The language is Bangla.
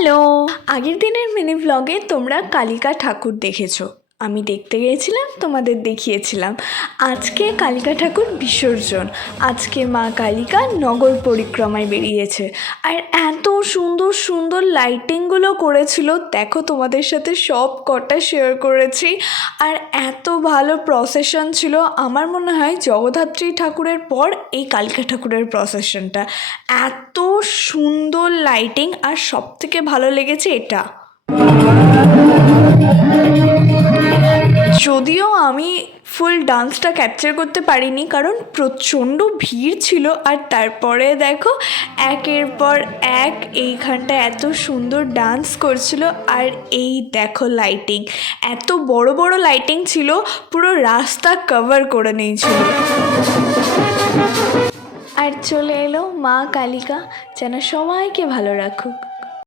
হ্যালো! আগের দিনের মিনি ভ্লগে তোমরা কালিকা ঠাকুর দেখেছো। আমি দেখতে গিয়েছিলাম, তোমাদের দেখিয়েছিলাম। আজকে কালিকা ঠাকুর বিসর্জন। আজকে মা কালিকা নগর পরিক্রমায় বেরিয়েছে। আর এত সুন্দর সুন্দর লাইটিংগুলো করেছিল, দেখো তোমাদের সাথে সব কটা শেয়ার করেছি। আর এত ভালো প্রসেশন ছিল, আমার মনে হয় জগদ্ধাত্রী ঠাকুরের পর এই কালিকা ঠাকুরের প্রসেশনটা এত সুন্দর লাইটিং। আর সবথেকে ভালো লেগেছে এটা, যদিও আমি ফুল ডান্সটা ক্যাপচার করতে পারিনি কারণ প্রচণ্ড ভিড় ছিল। আর তারপরে দেখো একের পর এক এইখানটা এত সুন্দর ডান্স করছিল। আর এই দেখো লাইটিং, এত বড় বড় লাইটিং ছিল, পুরো রাস্তা কভার করে নিয়েছিল। আর চলে এলো মা কালিকা, যেন সবাইকে ভালো রাখুক।